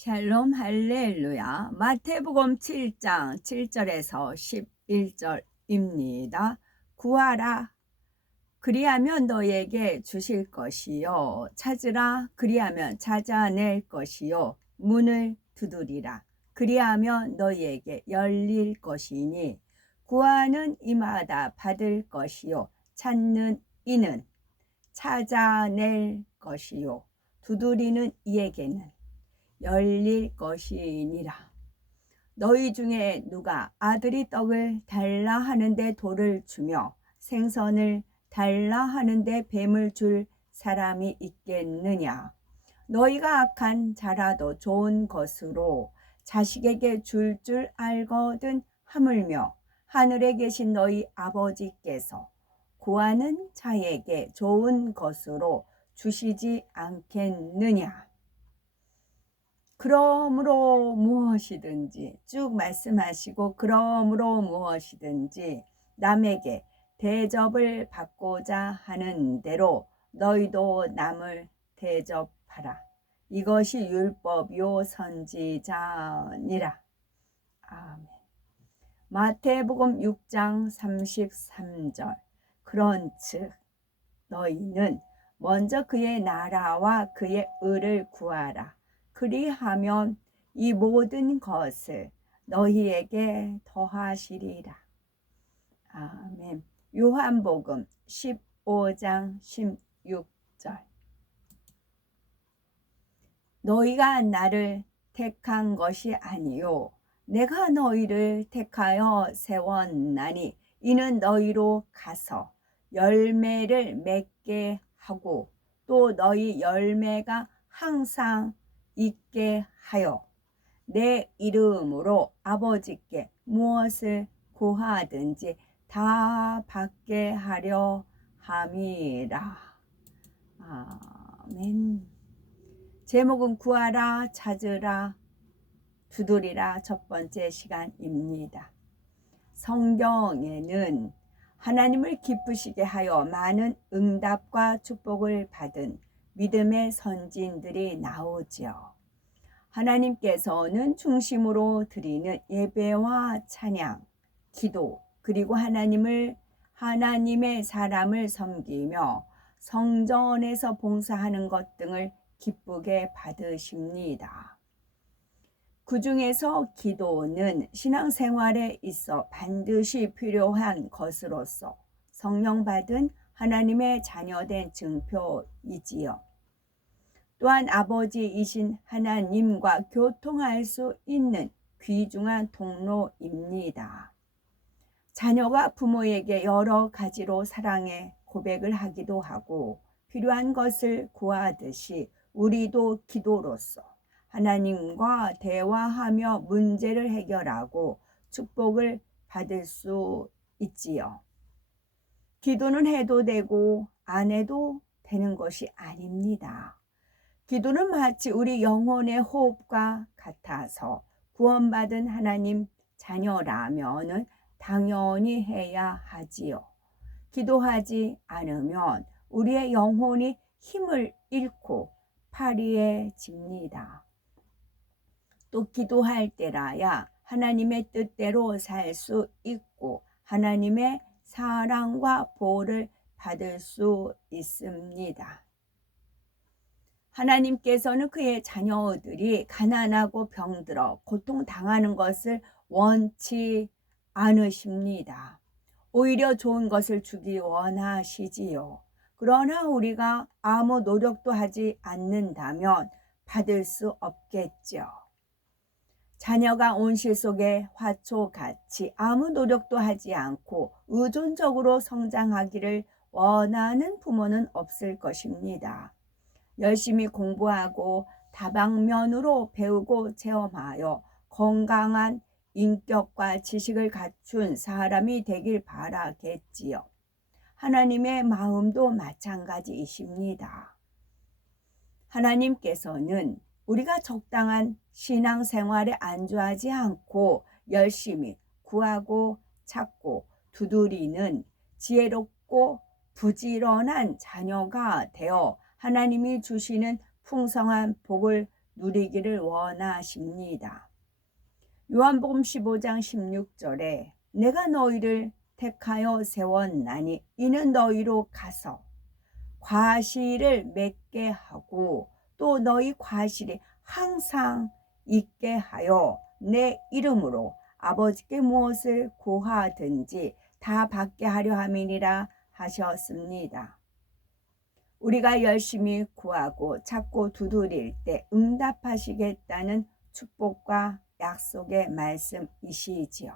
샬롬 할렐루야. 마태복음 7장 7절에서 11절입니다. 구하라. 그리하면 너에게 주실 것이요. 찾으라. 그리하면 찾아낼 것이요. 문을 두드리라. 그리하면 너희에게 열릴 것이니 구하는 이마다 받을 것이요. 찾는 이는 찾아낼 것이요. 두드리는 이에게는 열릴 것이니라. 너희 중에 누가 아들이 떡을 달라 하는데 돌을 주며 생선을 달라 하는데 뱀을 줄 사람이 있겠느냐? 너희가 악한 자라도 좋은 것으로 자식에게 줄 알거든 하물며 하늘에 계신 너희 아버지께서 구하는 자에게 좋은 것으로 주시지 않겠느냐? 그러므로 무엇이든지 쭉 말씀하시고, 그러므로 무엇이든지 남에게 대접을 받고자 하는 대로 너희도 남을 대접하라. 이것이 율법요 선지자니라. 아멘. 마태복음 6장 33절. 그런즉 너희는 먼저 그의 나라와 그의 의를 구하라. 그리하면 이 모든 것을 너희에게 더하시리라. 아멘. 요한복음 15장 16절. 너희가 나를 택한 것이 아니요 내가 너희를 택하여 세웠나니 이는 너희로 가서 열매를 맺게 하고 또 너희 열매가 항상 있게 하여 내 이름으로 아버지께 무엇을 구하든지 다 받게 하려 함이라. 아멘. 제목은 구하라, 찾으라, 두드리라 첫 번째 시간입니다. 성경에는 하나님을 기쁘시게 하여 많은 응답과 축복을 받은 믿음의 선지인들이 나오지요. 하나님께서는 중심으로 드리는 예배와 찬양, 기도, 그리고 하나님의 사람을 섬기며 성전에서 봉사하는 것 등을 기쁘게 받으십니다. 그 중에서 기도는 신앙생활에 있어 반드시 필요한 것으로서 성령 받은 하나님의 자녀된 증표이지요. 또한 아버지이신 하나님과 교통할 수 있는 귀중한 통로입니다. 자녀가 부모에게 여러 가지로 사랑의 고백을 하기도 하고 필요한 것을 구하듯이 우리도 기도로서 하나님과 대화하며 문제를 해결하고 축복을 받을 수 있지요. 기도는 해도 되고 안 해도 되는 것이 아닙니다. 기도는 마치 우리 영혼의 호흡과 같아서 구원받은 하나님 자녀라면 당연히 해야 하지요. 기도하지 않으면 우리의 영혼이 힘을 잃고 파리해집니다. 또 기도할 때라야 하나님의 뜻대로 살 수 있고 하나님의 사랑과 보호를 받을 수 있습니다. 하나님께서는 그의 자녀들이 가난하고 병들어 고통당하는 것을 원치 않으십니다. 오히려 좋은 것을 주기 원하시지요. 그러나 우리가 아무 노력도 하지 않는다면 받을 수 없겠죠. 자녀가 온실 속의 화초같이 아무 노력도 하지 않고 의존적으로 성장하기를 원하는 부모는 없을 것입니다. 열심히 공부하고 다방면으로 배우고 체험하여 건강한 인격과 지식을 갖춘 사람이 되길 바라겠지요. 하나님의 마음도 마찬가지이십니다. 하나님께서는 우리가 적당한 신앙생활에 안주하지 않고 열심히 구하고 찾고 두드리는 지혜롭고 부지런한 자녀가 되어 하나님이 주시는 풍성한 복을 누리기를 원하십니다. 요한복음 15장 16절에 내가 너희를 택하여 세웠나니 이는 너희로 가서 과실을 맺게 하고 또 너희 과실이 항상 있게 하여 내 이름으로 아버지께 무엇을 구하든지 다 받게 하려 함이니라 하셨습니다. 우리가 열심히 구하고 찾고 두드릴 때 응답하시겠다는 축복과 약속의 말씀이시지요.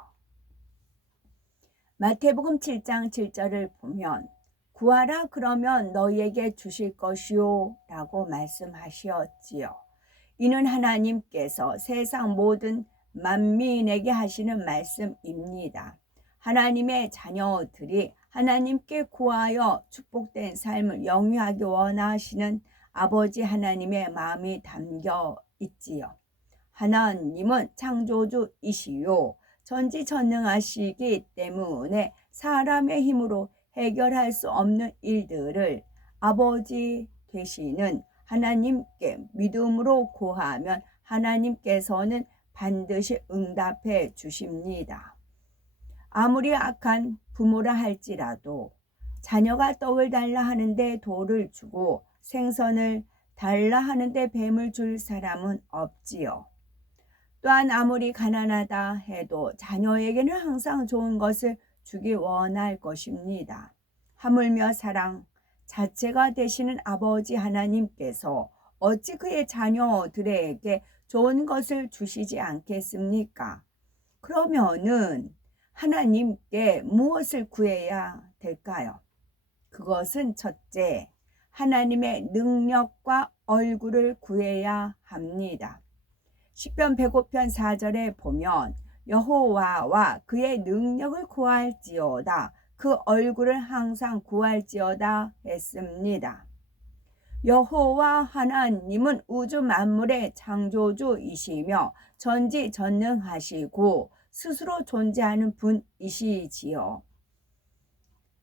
마태복음 7장 7절을 보면 구하라 그러면 너희에게 주실 것이요 라고 말씀하시었지요. 이는 하나님께서 세상 모든 만민에게 하시는 말씀입니다. 하나님의 자녀들이 하나님께 구하여 축복된 삶을 영위하기 원하시는 아버지 하나님의 마음이 담겨 있지요. 하나님은 창조주이시요 전지전능하시기 때문에 사람의 힘으로 해결할 수 없는 일들을 아버지 되시는 하나님께 믿음으로 구하면 하나님께서는 반드시 응답해 주십니다. 아무리 악한 부모라 할지라도 자녀가 떡을 달라 하는데 돌을 주고 생선을 달라 하는데 뱀을 줄 사람은 없지요. 또한 아무리 가난하다 해도 자녀에게는 항상 좋은 것을 주기 원할 것입니다. 하물며 사랑 자체가 되시는 아버지 하나님께서 어찌 그의 자녀들에게 좋은 것을 주시지 않겠습니까? 그러면은 하나님께 무엇을 구해야 될까요? 그것은 첫째, 하나님의 능력과 얼굴을 구해야 합니다. 시편 105편 4절에 보면 여호와와 그의 능력을 구할지어다 그 얼굴을 항상 구할지어다 했습니다. 여호와 하나님은 우주 만물의 창조주이시며 전지전능하시고 스스로 존재하는 분이시지요.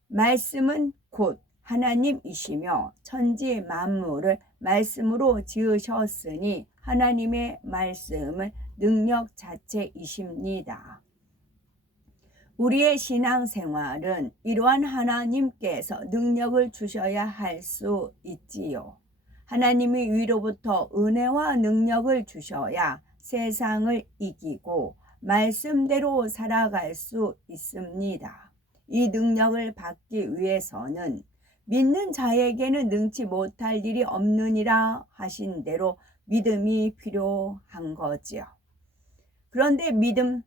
말씀은 곧 하나님이시며 천지 만물을 말씀으로 지으셨으니 하나님의 말씀은 능력 자체이십니다. 우리의 신앙생활은 이러한 하나님께서 능력을 주셔야 할 수 있지요. 하나님이 위로부터 은혜와 능력을 주셔야 세상을 이기고 말씀대로 살아갈 수 있습니다. 이 능력을 받기 위해서는 믿는 자에게는 능치 못할 일이 없느니라 하신 대로 믿음이 필요한 거지요. 그런데 믿음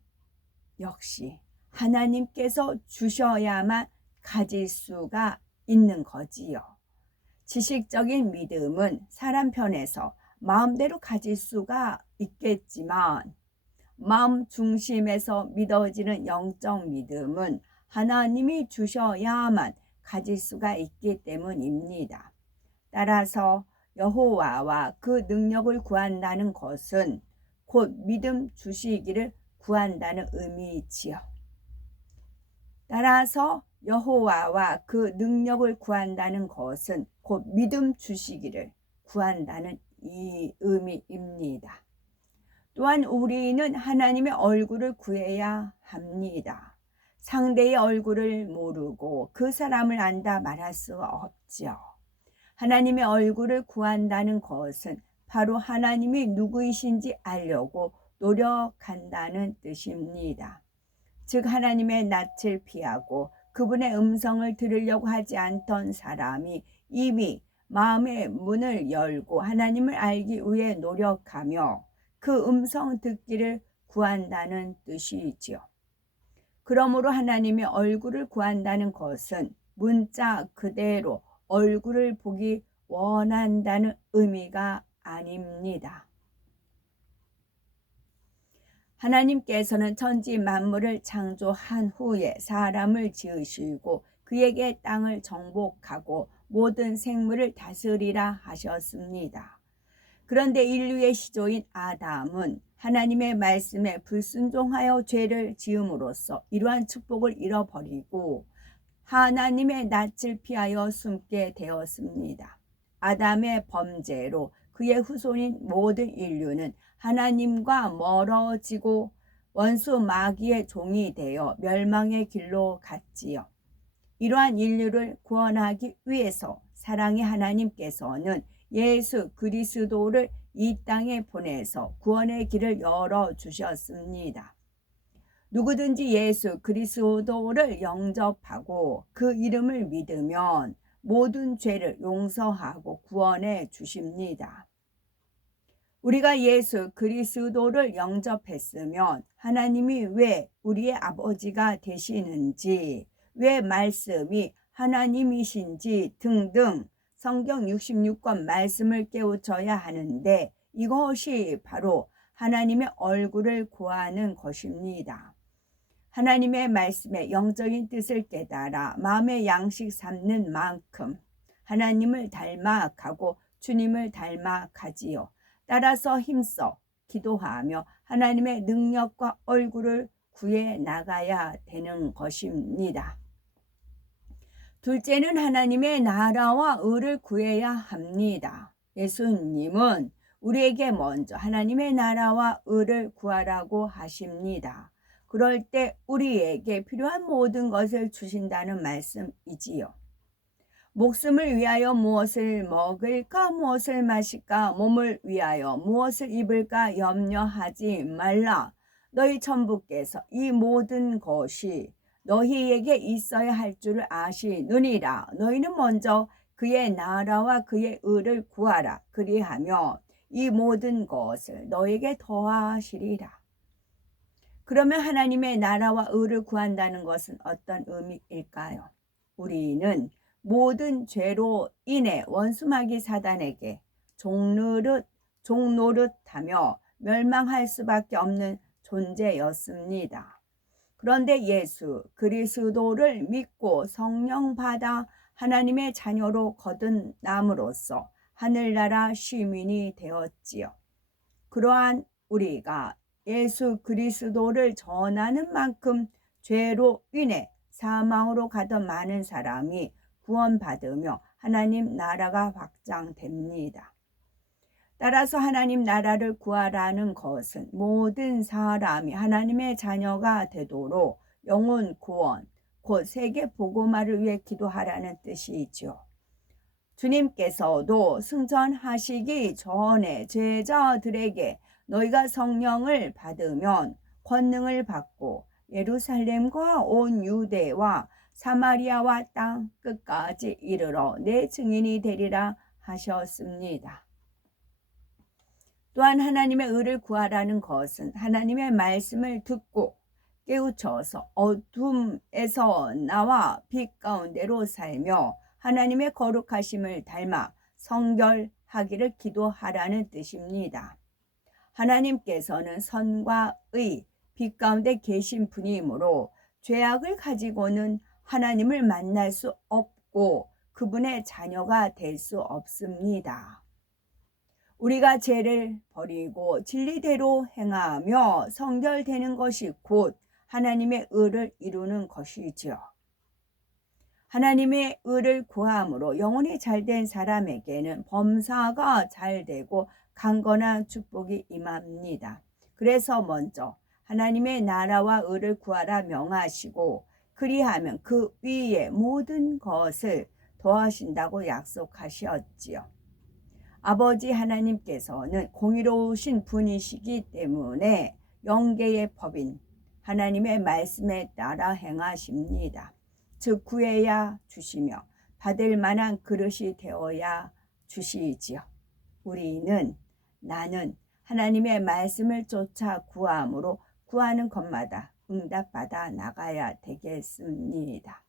역시 하나님께서 주셔야만 가질 수가 있는 거지요. 지식적인 믿음은 사람 편에서 마음대로 가질 수가 있겠지만 마음 중심에서 믿어지는 영적 믿음은 하나님이 주셔야만 가질 수가 있기 때문입니다. 따라서 여호와와 그 능력을 구한다는 것은 곧 믿음 주시기를 구한다는 의미이지요. 따라서 여호와와 그 능력을 구한다는 것은 곧 믿음 주시기를 구한다는 이 의미입니다. 또한 우리는 하나님의 얼굴을 구해야 합니다. 상대의 얼굴을 모르고 그 사람을 안다 말할 수가 없죠. 하나님의 얼굴을 구한다는 것은 바로 하나님이 누구이신지 알려고 노력한다는 뜻입니다. 즉 하나님의 낯을 피하고 그분의 음성을 들으려고 하지 않던 사람이 이미 마음의 문을 열고 하나님을 알기 위해 노력하며 그 음성 듣기를 구한다는 뜻이지요. 그러므로 하나님의 얼굴을 구한다는 것은 문자 그대로 얼굴을 보기 원한다는 의미가 아닙니다. 하나님께서는 천지 만물을 창조한 후에 사람을 지으시고 그에게 땅을 정복하고 모든 생물을 다스리라 하셨습니다. 그런데 인류의 시조인 아담은 하나님의 말씀에 불순종하여 죄를 지음으로써 이러한 축복을 잃어버리고 하나님의 낯을 피하여 숨게 되었습니다. 아담의 범죄로 그의 후손인 모든 인류는 하나님과 멀어지고 원수 마귀의 종이 되어 멸망의 길로 갔지요. 이러한 인류를 구원하기 위해서 사랑의 하나님께서는 예수 그리스도를 이 땅에 보내서 구원의 길을 열어주셨습니다. 누구든지 예수 그리스도를 영접하고 그 이름을 믿으면 모든 죄를 용서하고 구원해 주십니다. 우리가 예수 그리스도를 영접했으면 하나님이 왜 우리의 아버지가 되시는지, 왜 말씀이 하나님이신지 등등 성경 66권 말씀을 깨우쳐야 하는데, 이것이 바로 하나님의 얼굴을 구하는 것입니다. 하나님의 말씀의 영적인 뜻을 깨달아 마음의 양식 삼는 만큼 하나님을 닮아가고 주님을 닮아가지요. 따라서 힘써 기도하며 하나님의 능력과 얼굴을 구해 나가야 되는 것입니다. 둘째는 하나님의 나라와 의를 구해야 합니다. 예수님은 우리에게 먼저 하나님의 나라와 의를 구하라고 하십니다. 그럴 때 우리에게 필요한 모든 것을 주신다는 말씀이지요. 목숨을 위하여 무엇을 먹을까, 무엇을 마실까, 몸을 위하여 무엇을 입을까 염려하지 말라. 너희 천부께서 이 모든 것이 너희에게 있어야 할 줄을 아시느니라. 너희는 먼저 그의 나라와 그의 의를 구하라. 그리하며 이 모든 것을 너에게 더하시리라. 그러면 하나님의 나라와 의를 구한다는 것은 어떤 의미일까요? 우리는 모든 죄로 인해 원수마귀 사단에게 종노릇하며 멸망할 수밖에 없는 존재였습니다. 그런데 예수 그리스도를 믿고 성령 받아 하나님의 자녀로 거듭남으로써 하늘나라 시민이 되었지요. 그러한 우리가 예수 그리스도를 전하는 만큼 죄로 인해 사망으로 가던 많은 사람이 구원받으며 하나님 나라가 확장됩니다. 따라서 하나님 나라를 구하라는 것은 모든 사람이 하나님의 자녀가 되도록 영혼 구원, 곧 세계 복음화를 위해 기도하라는 뜻이죠. 주님께서도 승천하시기 전에 제자들에게 너희가 성령을 받으면 권능을 받고 예루살렘과 온 유대와 사마리아와 땅 끝까지 이르러 내 증인이 되리라 하셨습니다. 또한 하나님의 의를 구하라는 것은 하나님의 말씀을 듣고 깨우쳐서 어둠에서 나와 빛 가운데로 살며 하나님의 거룩하심을 닮아 성결하기를 기도하라는 뜻입니다. 하나님께서는 선과 의, 빛 가운데 계신 분이므로 죄악을 가지고는 하나님을 만날 수 없고 그분의 자녀가 될 수 없습니다. 우리가 죄를 버리고 진리대로 행하며 성결되는 것이 곧 하나님의 의를 이루는 것이지요. 하나님의 의를 구함으로 영혼이 잘된 사람에게는 범사가 잘되고 강건한 축복이 임합니다. 그래서 먼저 하나님의 나라와 의를 구하라 명하시고 그리하면 그 위에 모든 것을 더하신다고 약속하셨지요. 아버지 하나님께서는 공의로우신 분이시기 때문에 영계의 법인 하나님의 말씀에 따라 행하십니다. 즉 구해야 주시며 받을 만한 그릇이 되어야 주시지요. 나는 하나님의 말씀을 쫓아 구함으로 구하는 것마다 응답받아 나가야 되겠습니다.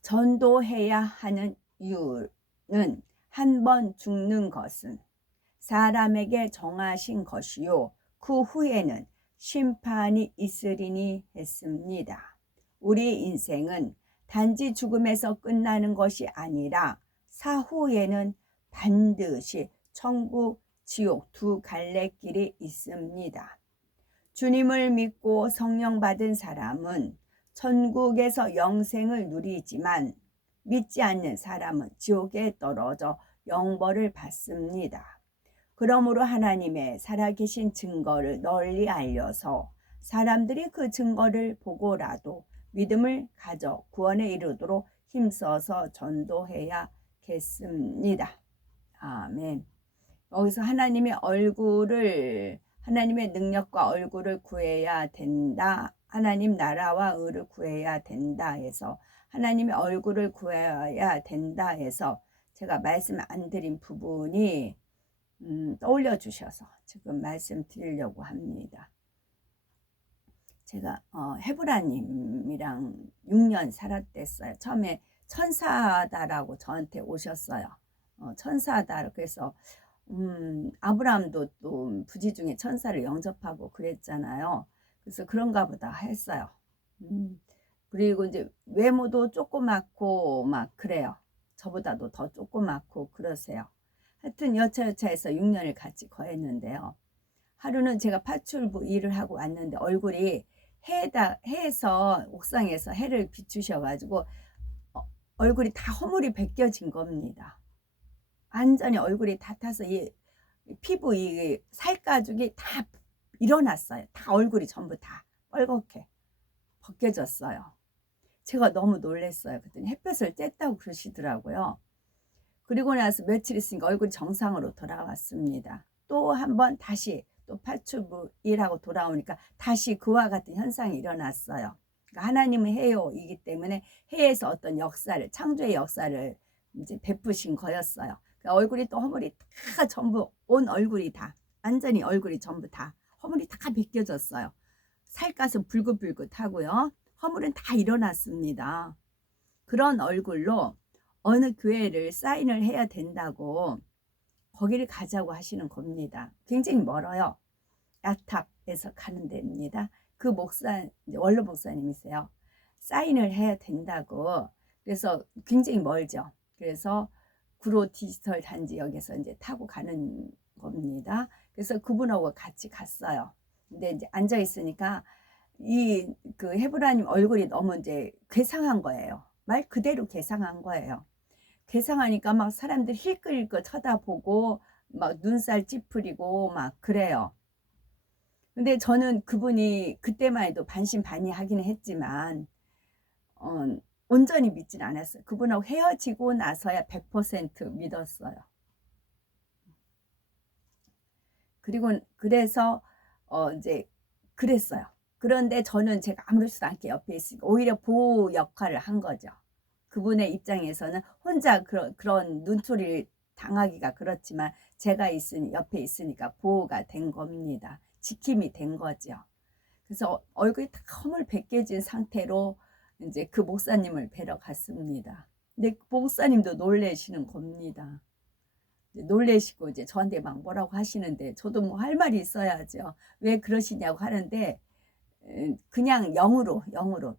전도해야 하는 이유는 한 번 죽는 것은 사람에게 정하신 것이요 그 후에는 심판이 있으리니 했습니다. 우리 인생은 단지 죽음에서 끝나는 것이 아니라 사후에는 반드시 천국, 지옥 두 갈래길이 있습니다. 주님을 믿고 성령 받은 사람은 천국에서 영생을 누리지만 믿지 않는 사람은 지옥에 떨어져 영벌을 받습니다. 그러므로 하나님의 살아계신 증거를 널리 알려서 사람들이 그 증거를 보고라도 믿음을 가져 구원에 이르도록 힘써서 전도해야겠습니다. 아멘. 여기서 하나님의 능력과 얼굴을 구해야 된다. 하나님 나라와 의를 구해야 된다 해서 하나님의 얼굴을 구해야 된다 해서 제가 말씀 안 드린 부분이 떠올려 주셔서 지금 말씀드리려고 합니다. 제가 헤브라님이랑 6년 살았댔어요. 처음에 천사다라고 저한테 오셨어요. 천사다. 그래서 아브라함도 또 부지 중에 천사를 영접하고 그랬잖아요. 그래서 그런가 보다 했어요. 그리고 이제 외모도 조그맣고 막 그래요. 저보다도 더 조그맣고 그러세요. 하여튼 여차여차해서 6년을 같이 거했는데요. 하루는 제가 파출부 일을 하고 왔는데 얼굴이 해에서 옥상에서 해를 비추셔가지고 얼굴이 다 허물이 벗겨진 겁니다. 완전히 얼굴이 다 타서 이 피부 이 살가죽이 다 일어났어요. 다 얼굴이 전부 다 빨갛게 벗겨졌어요. 제가 너무 놀랐어요. 그랬더니 햇볕을 쬐다고 그러시더라고요. 그리고 나서 며칠 있으니까 얼굴이 정상으로 돌아왔습니다. 또 한번 다시 또 파출부 일하고 돌아오니까 다시 그와 같은 현상이 일어났어요. 그러니까 하나님은 해요이기 때문에 해에서 어떤 역사를, 창조의 역사를 이제 베푸신 거였어요. 그러니까 얼굴이 또 허물이 다 전부 온 얼굴이 다 완전히 얼굴이 전부 다 허물이 다 벗겨졌어요. 살갗은 불긋불긋하고요. 허물은 다 일어났습니다. 그런 얼굴로 어느 교회를 사인을 해야 된다고 거기를 가자고 하시는 겁니다. 굉장히 멀어요. 야탑에서 가는 데입니다. 그 목사, 원로 목사님이세요. 사인을 해야 된다고. 그래서 굉장히 멀죠. 그래서 구로 디지털 단지역에서 이제 타고 가는 겁니다. 그래서 그분하고 같이 갔어요. 근데 이제 앉아 있으니까 그 헤브라님 얼굴이 너무 이제 괴상한 거예요. 말 그대로 괴상한 거예요. 괴상하니까 막 사람들 힐끗힐끗 쳐다보고 막 눈살 찌푸리고 막 그래요. 근데 저는 그분이 그때만 해도 반신반의하기는 했지만 온전히 믿진 않았어요. 그분하고 헤어지고 나서야 100% 믿었어요. 그리고 그래서 이제 그랬어요. 그런데 저는 제가 아무렇지도 않게 옆에 있으니까 오히려 보호 역할을 한 거죠. 그분의 입장에서는 혼자 그런 눈초리를 당하기가 그렇지만 제가 옆에 있으니까 보호가 된 겁니다. 지킴이 된 거죠. 그래서 얼굴이 다 허물 벗겨진 상태로 이제 그 목사님을 뵈러 갔습니다. 근데 그 목사님도 놀래시는 겁니다. 놀래시고 이제 저한테 막 뭐라고 하시는데 저도 뭐 할 말이 있어야죠. 왜 그러시냐고 하는데 그냥 영으로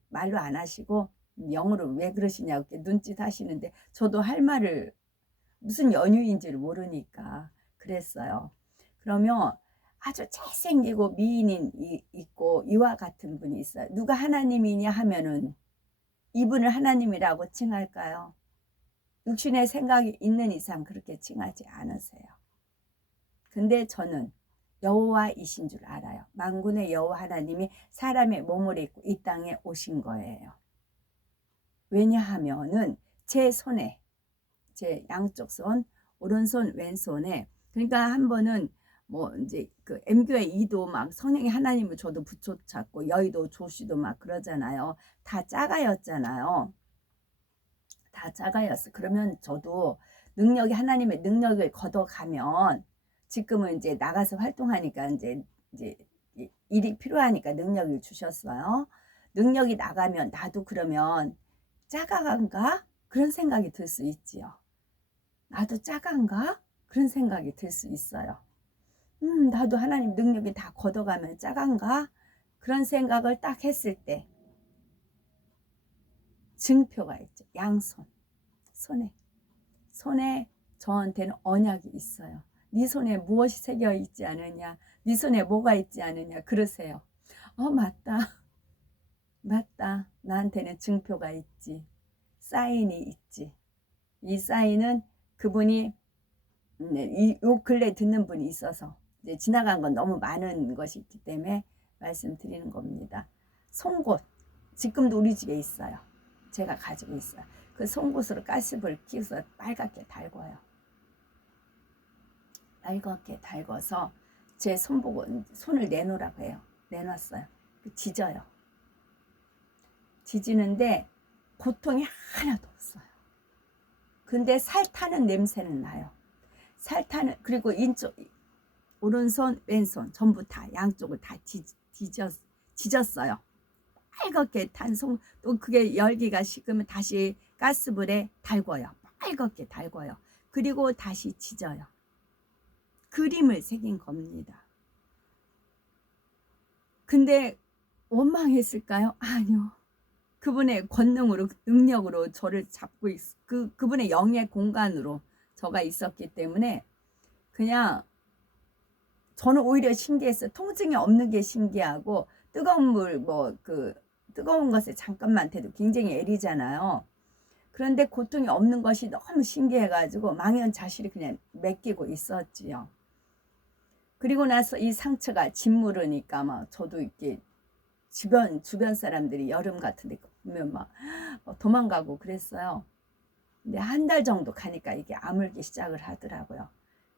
말로 안 하시고 영으로 왜 그러시냐고 눈짓 하시는데 저도 할 말을 무슨 연유인지를 모르니까 그랬어요. 그러면 아주 잘생기고 미인인 있고 이와 같은 분이 있어요. 누가 하나님이냐 하면은 이분을 하나님이라고 칭할까요? 육신의 생각이 있는 이상 그렇게 칭하지 않으세요. 근데 저는 여호와이신 줄 알아요. 만군의 여호와 하나님이 사람의 몸을 입고 이 땅에 오신 거예요. 왜냐하면은 제 손에, 제 양쪽 손, 오른손, 왼손에, 그러니까 한 번은 뭐 이제 그 M교회 이도 막 성령의 하나님을 저도 붙여찾고 여의도 조씨도 막 그러잖아요. 다 짜가였잖아요. 다 짜가였어. 그러면 저도 하나님의 능력을 걷어가면 지금은 이제 나가서 활동하니까 이제 일이 필요하니까 능력을 주셨어요. 능력이 나가면 나도 그러면 짜가간가? 그런 생각이 들 수 있지요. 나도 짜간가? 그런 생각이 들 수 있어요. 나도 하나님 능력이 다 걷어가면 짜간가? 그런 생각을 딱 했을 때 증표가 있죠. 양손, 손에 저한테는 언약이 있어요. 네 손에 무엇이 새겨 있지 않느냐? 네 손에 뭐가 있지 않느냐? 그러세요. 맞다. 나한테는 증표가 있지. 사인이 있지. 이 사인은 그분이 네, 요 근래 듣는 분이 있어서 이제 지나간 건 너무 많은 것이 있기 때문에 말씀드리는 겁니다. 송곳 지금도 우리 집에 있어요. 제가 가지고 있어요. 그 송곳으로 가스불 끼워서 빨갛게 달궈요. 빨갛게 달궈서 제 손보고 손을 내놓으라고 해요. 내놨어요. 지져요. 지지는데 고통이 하나도 없어요. 근데 살 타는 냄새는 나요. 살 타는, 그리고 오른손 왼손 전부 다 양쪽을 다 지졌어요. 빨갛게 탄 또 그게 열기가 식으면 다시 가스불에 달궈요. 빨갛게 달궈요. 그리고 다시 지져요. 그림을 새긴 겁니다. 근데 원망했을까요? 아니요. 그분의 권능으로, 능력으로 저를 잡고 그분의 영의 공간으로 저가 있었기 때문에 그냥 저는 오히려 신기했어요. 통증이 없는 게 신기하고 뜨거운 물 뜨거운 것에 잠깐만 대도 굉장히 애리잖아요. 그런데 고통이 없는 것이 너무 신기해가지고 망연자실이 그냥 맡기고 있었지요. 그리고 나서 이 상처가 짓무르니까 막 저도 이렇게 주변 사람들이 여름 같은데 보면 막 도망가고 그랬어요. 근데 한 달 정도 가니까 이게 아물기 시작을 하더라고요.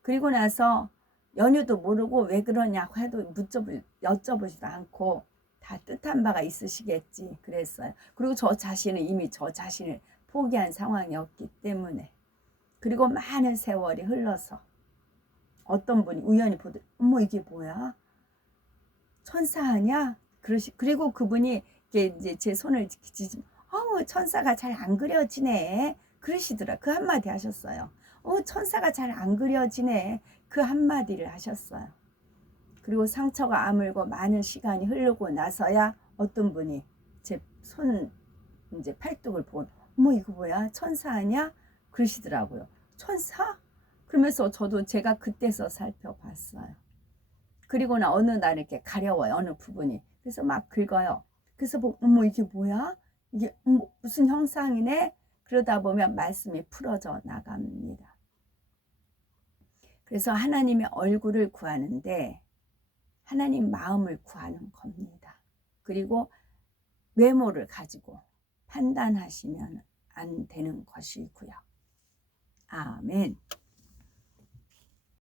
그리고 나서 연유도 모르고 왜 그러냐고 해도 여쭤보지도 않고 다 뜻한 바가 있으시겠지 그랬어요. 그리고 저 자신은 이미 저 자신을 포기한 상황이었기 때문에. 그리고 많은 세월이 흘러서 어떤 분이 우연히 보더니 어머 이게 뭐야? 천사 아니야? 그리고 그분이 이제 제 손을 지지면 천사가 잘 안 그려지네 그러시더라. 그 한마디 하셨어요. 천사가 잘 안 그려지네 그 한마디를 하셨어요. 그리고 상처가 아물고 많은 시간이 흐르고 나서야 어떤 분이 제 손 이제 팔뚝을 보고 어머 이거 뭐야 천사 아니야? 그러시더라고요. 천사? 그러면서 저도 제가 그때서 살펴봤어요. 그리고 나 어느 날 이렇게 가려워요. 어느 부분이. 그래서 막 긁어요. 그래서 어머 이게 뭐야? 이게 무슨 형상이네? 그러다 보면 말씀이 풀어져 나갑니다. 그래서 하나님의 얼굴을 구하는데 하나님 마음을 구하는 겁니다. 그리고 외모를 가지고 판단하시면 안 되는 것이고요. 아멘.